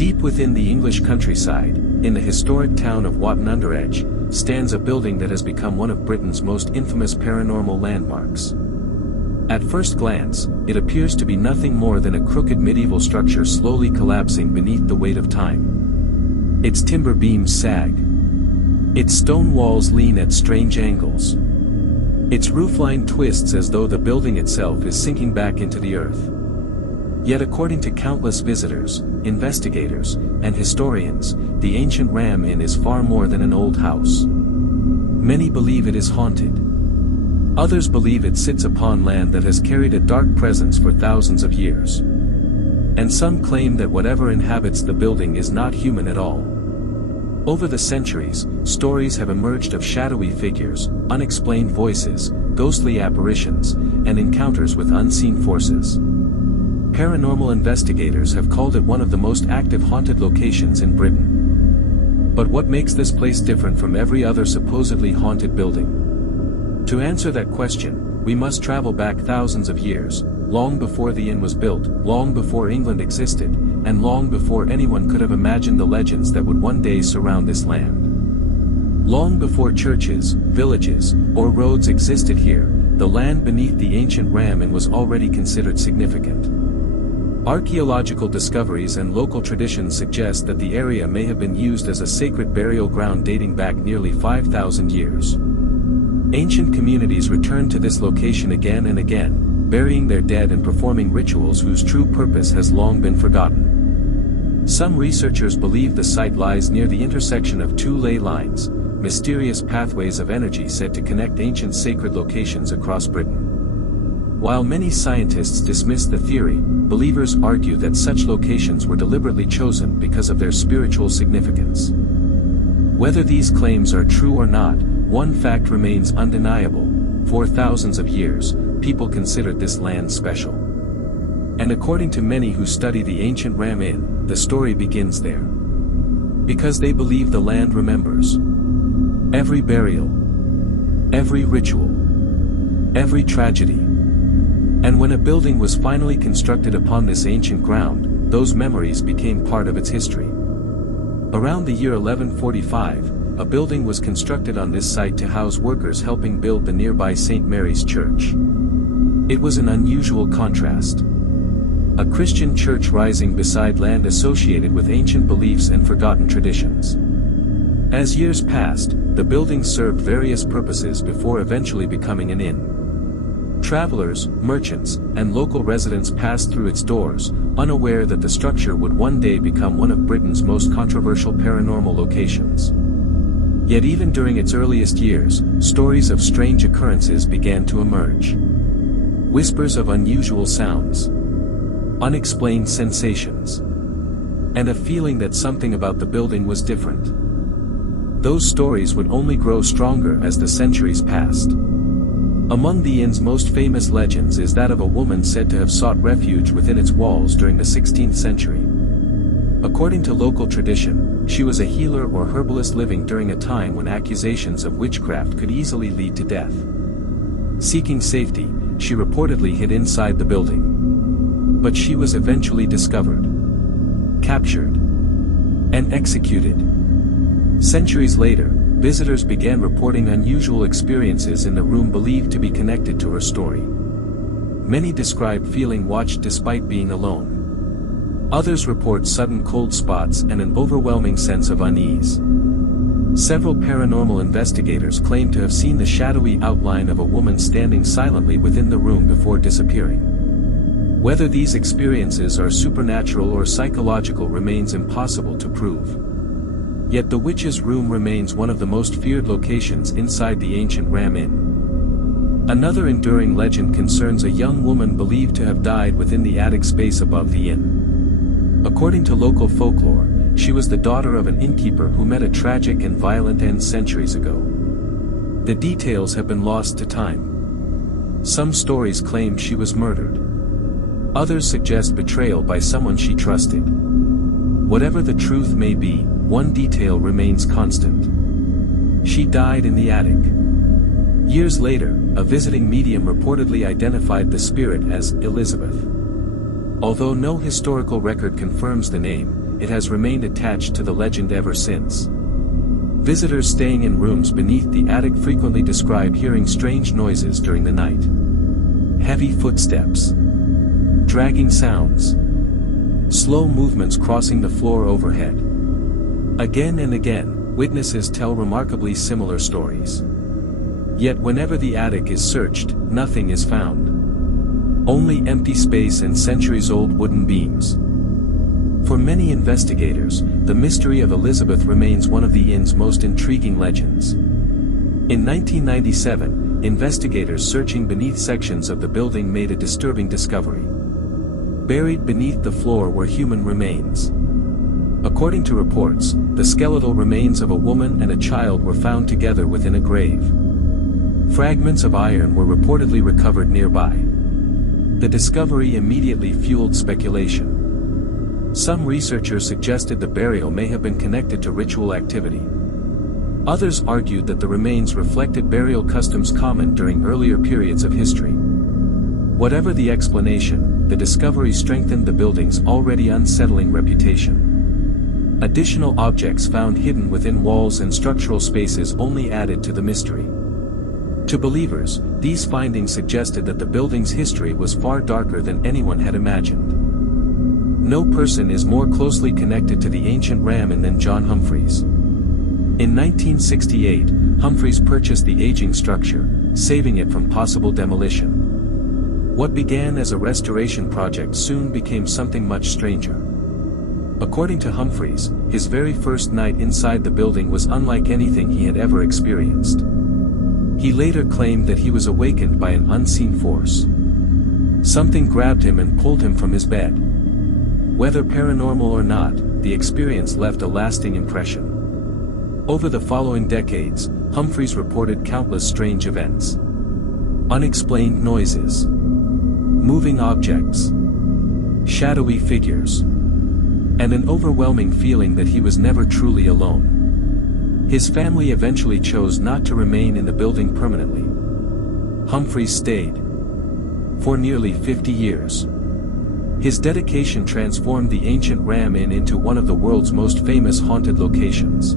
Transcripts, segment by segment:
Deep within the English countryside, in the historic town of Watton-under-Edge, stands a building that has become one of Britain's most infamous paranormal landmarks. At first glance, it appears to be nothing more than a crooked medieval structure slowly collapsing beneath the weight of time. Its timber beams sag. Its stone walls lean at strange angles. Its roofline twists as though the building itself is sinking back into the earth. Yet according to countless visitors, investigators, and historians, the ancient Ram Inn is far more than an old house. Many believe it is haunted. Others believe it sits upon land that has carried a dark presence for thousands of years. And some claim that whatever inhabits the building is not human at all. Over the centuries, stories have emerged of shadowy figures, unexplained voices, ghostly apparitions, and encounters with unseen forces. Paranormal investigators have called it one of the most active haunted locations in Britain. But what makes this place different from every other supposedly haunted building? To answer that question, we must travel back thousands of years, long before the inn was built, long before England existed, and long before anyone could have imagined the legends that would one day surround this land. Long before churches, villages, or roads existed here, the land beneath the ancient Ram Inn was already considered significant. Archaeological discoveries and local traditions suggest that the area may have been used as a sacred burial ground dating back nearly 5,000 years. Ancient communities returned to this location again and again, burying their dead and performing rituals whose true purpose has long been forgotten. Some researchers believe the site lies near the intersection of two ley lines, mysterious pathways of energy said to connect ancient sacred locations across Britain. While many scientists dismiss the theory, believers argue that such locations were deliberately chosen because of their spiritual significance. Whether these claims are true or not, one fact remains undeniable: for thousands of years, people considered this land special. And according to many who study the ancient Ram Inn, the story begins there. Because they believe the land remembers every burial, every ritual, every tragedy. And when a building was finally constructed upon this ancient ground, those memories became part of its history. Around the year 1145, a building was constructed on this site to house workers helping build the nearby St. Mary's Church. It was an unusual contrast. A Christian church rising beside land associated with ancient beliefs and forgotten traditions. As years passed, the building served various purposes before eventually becoming an inn. Travelers, merchants, and local residents passed through its doors, unaware that the structure would one day become one of Britain's most controversial paranormal locations. Yet even during its earliest years, stories of strange occurrences began to emerge. Whispers of unusual sounds, unexplained sensations, and a feeling that something about the building was different. Those stories would only grow stronger as the centuries passed. Among the inn's most famous legends is that of a woman said to have sought refuge within its walls during the 16th century. According to local tradition, she was a healer or herbalist living during a time when accusations of witchcraft could easily lead to death. Seeking safety, she reportedly hid inside the building. But she was eventually discovered, captured, and executed. Centuries later, visitors began reporting unusual experiences in the room believed to be connected to her story. Many describe feeling watched despite being alone. Others report sudden cold spots and an overwhelming sense of unease. Several paranormal investigators claim to have seen the shadowy outline of a woman standing silently within the room before disappearing. Whether these experiences are supernatural or psychological remains impossible to prove. Yet the witch's room remains one of the most feared locations inside the ancient Ram Inn. Another enduring legend concerns a young woman believed to have died within the attic space above the inn. According to local folklore, she was the daughter of an innkeeper who met a tragic and violent end centuries ago. The details have been lost to time. Some stories claim she was murdered. Others suggest betrayal by someone she trusted. Whatever the truth may be, one detail remains constant. She died in the attic. Years later, a visiting medium reportedly identified the spirit as Elizabeth. Although no historical record confirms the name, it has remained attached to the legend ever since. Visitors staying in rooms beneath the attic frequently describe hearing strange noises during the night. Heavy footsteps. Dragging sounds. Slow movements crossing the floor overhead. Again and again, witnesses tell remarkably similar stories. Yet whenever the attic is searched, nothing is found. Only empty space and centuries-old wooden beams. For many investigators, the mystery of Elizabeth remains one of the inn's most intriguing legends. In 1997, investigators searching beneath sections of the building made a disturbing discovery. Buried beneath the floor were human remains. According to reports, the skeletal remains of a woman and a child were found together within a grave. Fragments of iron were reportedly recovered nearby. The discovery immediately fueled speculation. Some researchers suggested the burial may have been connected to ritual activity. Others argued that the remains reflected burial customs common during earlier periods of history. Whatever the explanation, the discovery strengthened the building's already unsettling reputation. Additional objects found hidden within walls and structural spaces only added to the mystery. To believers, these findings suggested that the building's history was far darker than anyone had imagined. No person is more closely connected to the ancient ram inn than John Humphreys. In 1968, Humphreys purchased the aging structure, saving it from possible demolition. What began as a restoration project soon became something much stranger. According to Humphreys, his very first night inside the building was unlike anything he had ever experienced. He later claimed that he was awakened by an unseen force. Something grabbed him and pulled him from his bed. Whether paranormal or not, the experience left a lasting impression. Over the following decades, Humphreys reported countless strange events. Unexplained noises. Moving objects. Shadowy figures. And an overwhelming feeling that he was never truly alone. His family eventually chose not to remain in the building permanently. Humphreys stayed for nearly 50 years. His dedication transformed the ancient Ram Inn into one of the world's most famous haunted locations.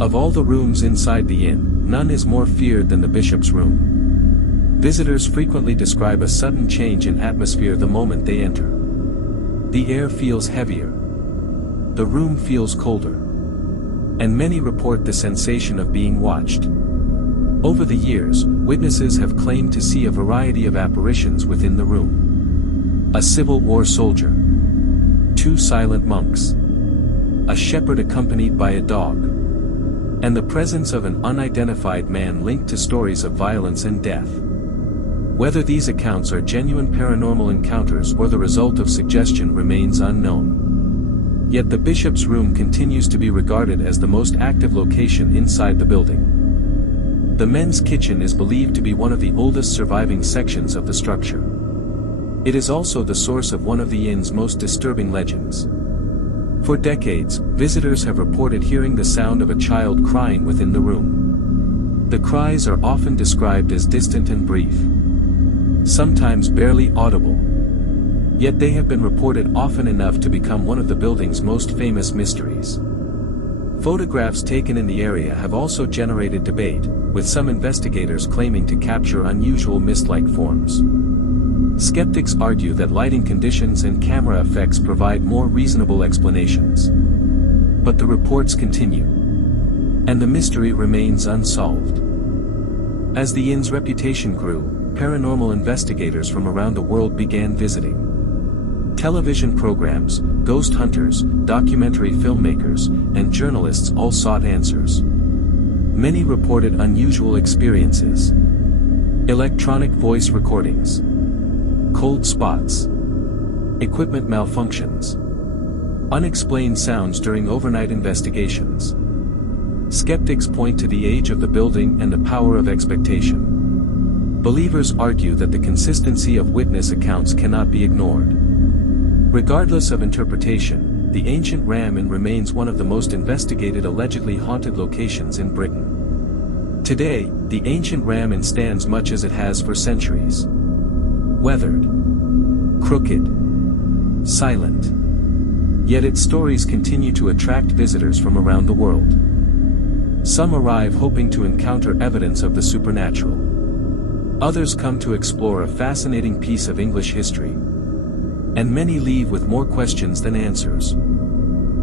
Of all the rooms inside the inn, none is more feared than the bishop's room. Visitors frequently describe a sudden change in atmosphere the moment they enter. The air feels heavier. The room feels colder. And many report the sensation of being watched. Over the years, witnesses have claimed to see a variety of apparitions within the room. A Civil War soldier. 2 silent monks. A shepherd accompanied by a dog. And the presence of an unidentified man linked to stories of violence and death. Whether these accounts are genuine paranormal encounters or the result of suggestion remains unknown. Yet the bishop's room continues to be regarded as the most active location inside the building. The men's kitchen is believed to be one of the oldest surviving sections of the structure. It is also the source of one of the inn's most disturbing legends. For decades, visitors have reported hearing the sound of a child crying within the room. The cries are often described as distant and brief. Sometimes barely audible. Yet they have been reported often enough to become one of the building's most famous mysteries. Photographs taken in the area have also generated debate, with some investigators claiming to capture unusual mist-like forms. Skeptics argue that lighting conditions and camera effects provide more reasonable explanations. But the reports continue. And the mystery remains unsolved. As the inn's reputation grew, paranormal investigators from around the world began visiting. Television programs, ghost hunters, documentary filmmakers, and journalists all sought answers. Many reported unusual experiences. Electronic voice recordings. Cold spots. Equipment malfunctions. Unexplained sounds during overnight investigations. Skeptics point to the age of the building and the power of expectation. Believers argue that the consistency of witness accounts cannot be ignored. Regardless of interpretation, the ancient Ram Inn remains one of the most investigated allegedly haunted locations in Britain. Today, the ancient Ram Inn stands much as it has for centuries. Weathered. Crooked. Silent. Yet its stories continue to attract visitors from around the world. Some arrive hoping to encounter evidence of the supernatural. Others come to explore a fascinating piece of English history. And many leave with more questions than answers.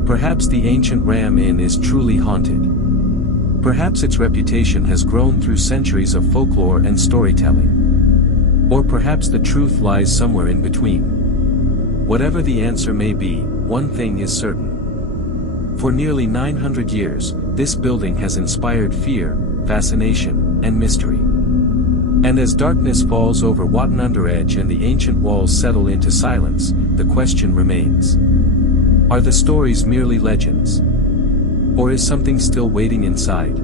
Perhaps the ancient Ram Inn is truly haunted. Perhaps its reputation has grown through centuries of folklore and storytelling. Or perhaps the truth lies somewhere in between. Whatever the answer may be, one thing is certain. For nearly 900 years, this building has inspired fear, fascination, and mystery. And as darkness falls over Watton-under-Edge and the ancient walls settle into silence, the question remains. Are the stories merely legends? Or is something still waiting inside?